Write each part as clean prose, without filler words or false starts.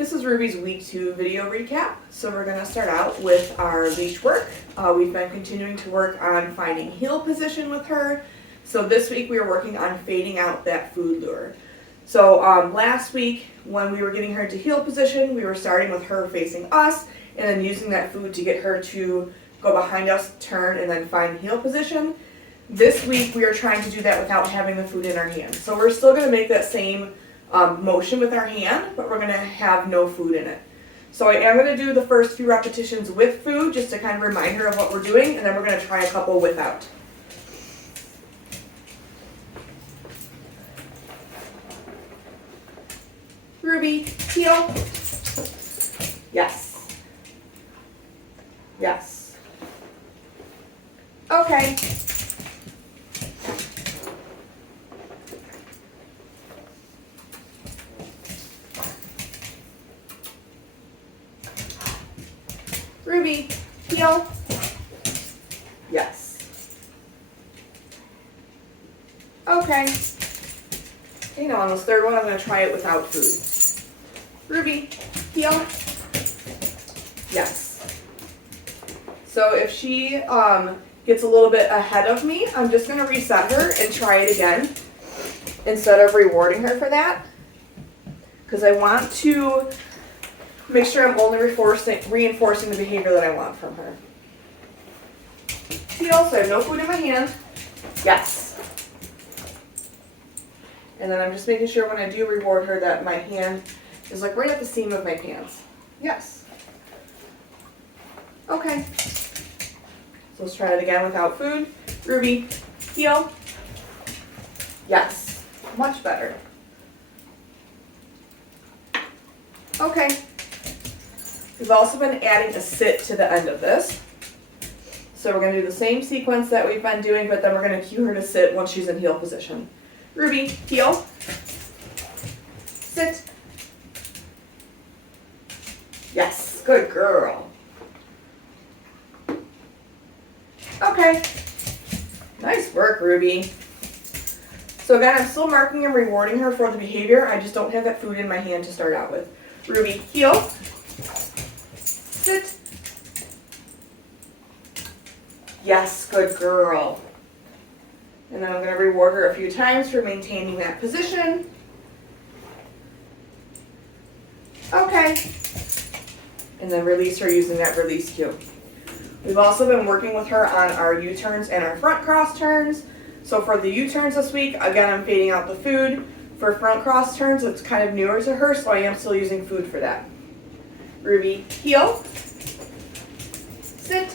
This is Ruby's week 2 video recap. So we're going to start out with our leash work. We've been continuing to work on finding heel position with her. So this week we are working on fading out that food lure. So last week when we were getting her to heel position, we were starting with her facing us and then using that food to get her to go behind us, turn, and then find heel position. This week we are trying to do that without having the food in our hand. So we're still going to make that same motion with our hand, but we're going to have no food in it. So I am going to do the first few repetitions with food just to kind of remind her of what we're doing, and then we're going to try a couple without. Ruby, heel. Yes. Yes. Okay. Ruby, heel. Yes. Okay. You know, on this third one, I'm going to try it without food. Ruby, heel. Yes. So if she gets a little bit ahead of me, I'm just going to reset her and try it again instead of rewarding her for that. Because I want to make sure I'm only reinforcing the behavior that I want from her. Heel, so I have no food in my hand. Yes. And then I'm just making sure when I do reward her that my hand is like right at the seam of my pants. Yes. Okay. So let's try it again without food. Ruby, heel. Yes. Much better. Okay. We've also been adding a sit to the end of this. So we're going to do the same sequence that we've been doing, but then we're going to cue her to sit once she's in heel position. Ruby, heel. Sit. Yes, good girl. Okay. Nice work, Ruby. So again, I'm still marking and rewarding her for the behavior. I just don't have that food in my hand to start out with. Ruby, heel. Sit. Yes, good girl. And then I'm going to reward her a few times for maintaining that position. Okay. And then release her using that release cue. We've also been working with her on our U-turns and our front cross turns. So for the U-turns this week, again, I'm fading out the food. For front cross turns, it's kind of newer to her, so I am still using food for that. Ruby, heel. Sit.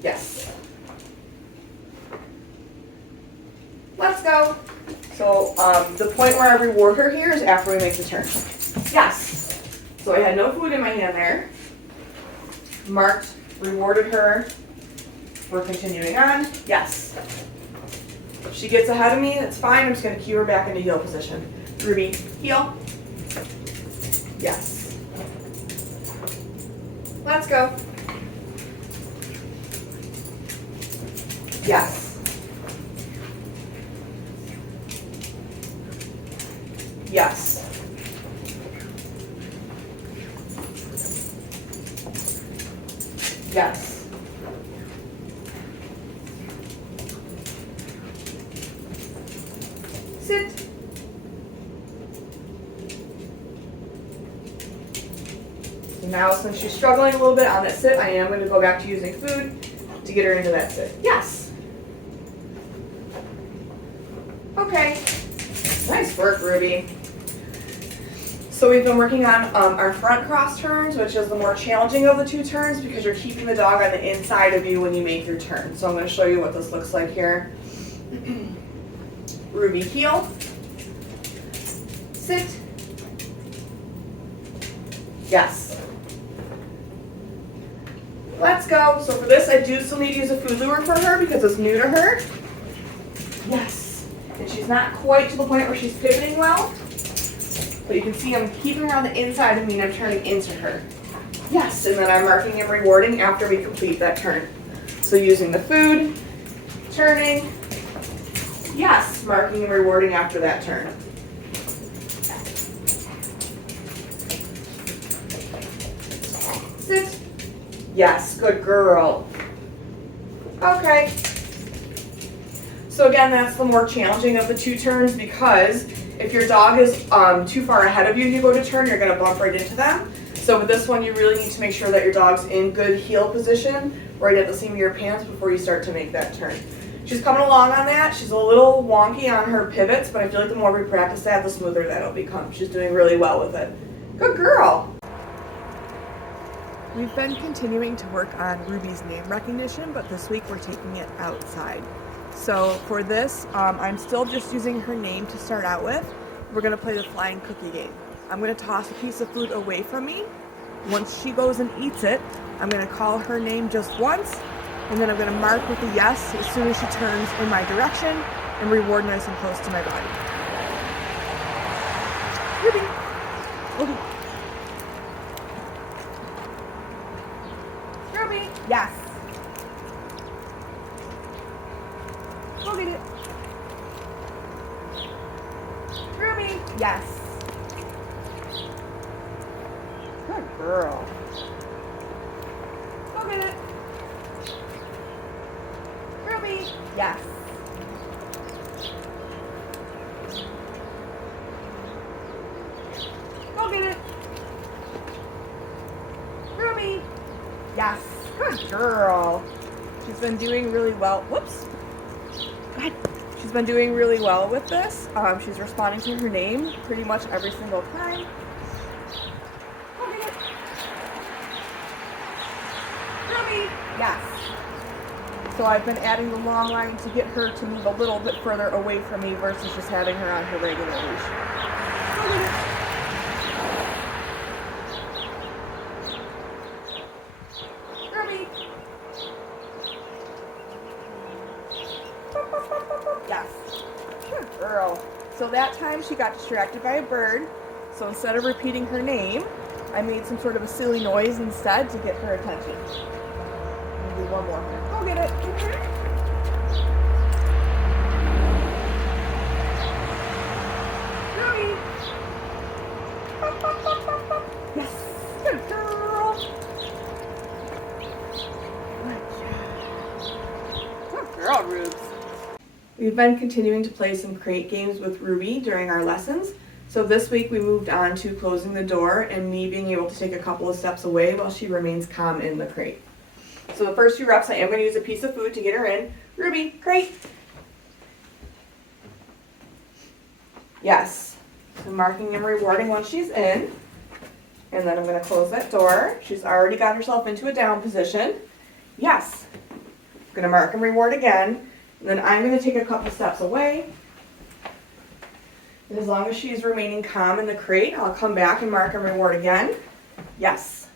Yes. Let's go. So the point where I reward her here is after we make the turn. Yes. So I had no food in my hand there. Marked, rewarded her. We're continuing on. Yes. If she gets ahead of me, it's fine. I'm just going to cue her back into heel position. Ruby, heel. Yes. Let's go. Yes. Yes. Yes. Sit. Now, since she's struggling a little bit on that sit, I am going to go back to using food to get her into that sit. Yes. Okay. Nice work, Ruby. So we've been working on our front cross turns, which is the more challenging of the two turns because you're keeping the dog on the inside of you when you make your turn. So I'm going to show you what this looks like here. Ruby, heel. Sit. Yes. Let's go. So for this, I do still need to use a food lure for her because it's new to her. Yes. And she's not quite to the point where she's pivoting well. But you can see I'm keeping her on the inside of me and I'm turning into her. Yes, and then I'm marking and rewarding after we complete that turn. So using the food, turning, yes, marking and rewarding after that turn. Sit. Yes, good girl. Okay. So again, that's the more challenging of the two turns, because if your dog is too far ahead of you and you go to turn, you're going to bump right into them. So with this one, you really need to make sure that your dog's in good heel position right at the seam of your pants before you start to make that turn. She's coming along on that. She's a little wonky on her pivots, but I feel like the more we practice that, the smoother that'll become. She's doing really well with it. Good girl. We've been continuing to work on Ruby's name recognition, but this week we're taking it outside. So for this, I'm still just using her name to start out with. We're gonna play the flying cookie game. I'm gonna toss a piece of food away from me. Once she goes and eats it, I'm gonna call her name just once, and then I'm gonna mark with a yes as soon as she turns in my direction and reward nice and close to my body. Ruby. Ruby. Ruby. Yes. Go get it. Ruby. Yes. Good girl. Go get it. Ruby. Yes. Go get it. Ruby. Yes. Good girl. She's been doing really well. Whoops. Go ahead. She's been doing really well with this. She's responding to her name pretty much every single time. Go get it. Ruby. Yes. So I've been adding the long line to get her to move a little bit further away from me versus just having her on her regular leash. Go get it. Ruby. Yes. Good girl. So that time she got distracted by a bird. So instead of repeating her name, I made some sort of a silly noise instead to get her attention. Do one more. Go get it. Ruby. Yes. Good girl. Good girl, Rubes. We've been continuing to play some crate games with Ruby during our lessons. So this week we moved on to closing the door and me being able to take a couple of steps away while she remains calm in the crate. So the first few reps, I am going to use a piece of food to get her in. Ruby, crate. Yes. So marking and rewarding once she's in. And then I'm going to close that door. She's already got herself into a down position. Yes. I'm going to mark and reward again. And then I'm going to take a couple steps away. And as long as she's remaining calm in the crate, I'll come back and mark and reward again. Yes.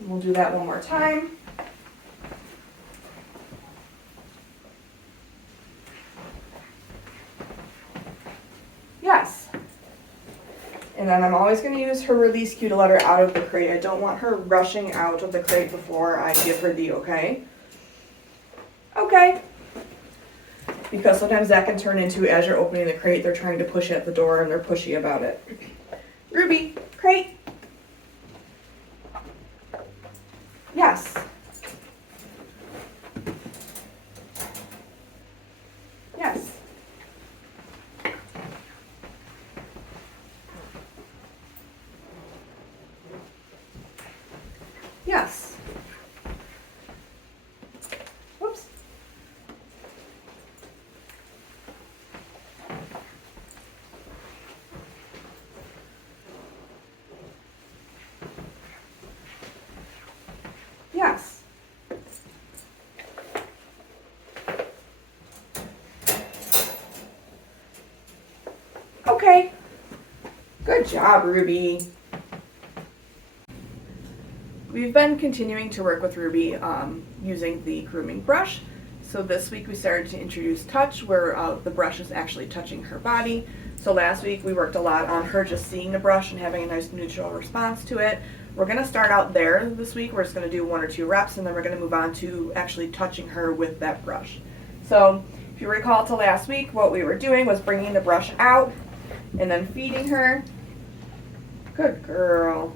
And we'll do that one more time. Yes. And then I'm always going to use her release cue to let her out of the crate. I don't want her rushing out of the crate before I give her the okay. Okay. Because sometimes that can turn into, as you're opening the crate, they're trying to push at the door and they're pushy about it. Ruby, crate. Yes. Yes. Yes. Whoops. Yes. Okay. Good job, Ruby. We've been continuing to work with Ruby using the grooming brush. So this week we started to introduce touch, where the brush is actually touching her body. So last week we worked a lot on her just seeing the brush and having a nice neutral response to it. We're going to start out there this week. We're just going to do 1 or 2 reps, and then we're going to move on to actually touching her with that brush. So if you recall to last week, what we were doing was bringing the brush out and then feeding her. Good girl.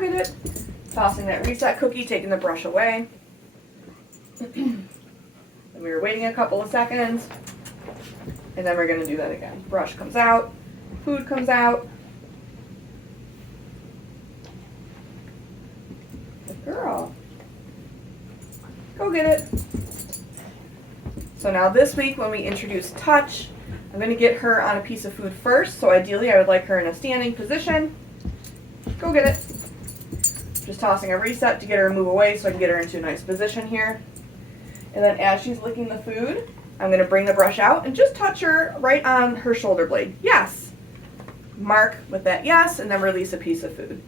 Go get it. Tossing that reset cookie, taking the brush away. And we were waiting a couple of seconds. And then we're going to do that again. Brush comes out. Food comes out. Good girl. Go get it. So now this week when we introduce touch, I'm going to get her on a piece of food first. So ideally I would like her in a standing position. Go get it. Just tossing a reset to get her to move away so I can get her into a nice position here. And then as she's licking the food, I'm going to bring the brush out and just touch her right on her shoulder blade. Yes. Mark with that yes, and then release a piece of food.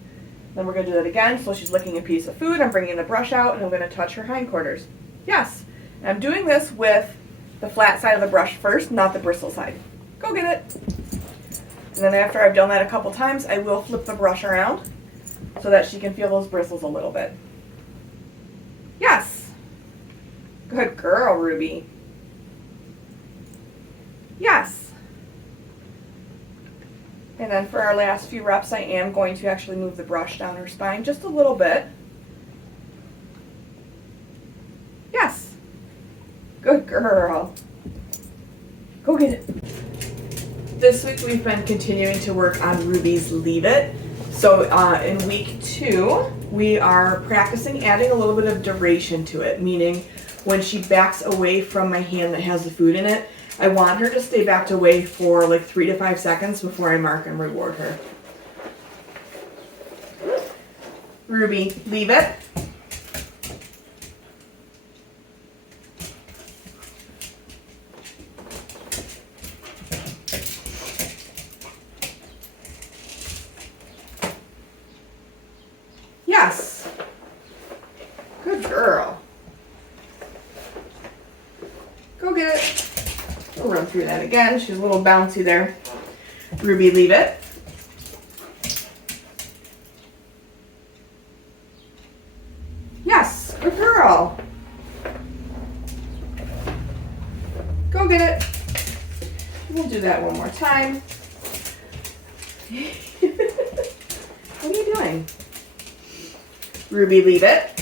Then we're going to do that again. So she's licking a piece of food. I'm bringing the brush out and I'm going to touch her hindquarters. Yes. And I'm doing this with the flat side of the brush first, not the bristle side. Go get it. And then after I've done that a couple times, I will flip the brush around so that she can feel those bristles a little bit. Yes. Good girl, Ruby. Yes. And then for our last few reps, I am going to actually move the brush down her spine just a little bit. Yes. Good girl. Go get it. This week we've been continuing to work on Ruby's Leave It. So in week 2, we are practicing adding a little bit of duration to it, meaning when she backs away from my hand that has the food in it, I want her to stay backed away for like 3 to 5 seconds before I mark and reward her. Ruby, leave it. Yes. Good girl. Go get it. We'll run through that again. She's a little bouncy there. Ruby, leave it. Yes, good girl. Go get it. We'll do that one more time. What are you doing? Ruby, leave it.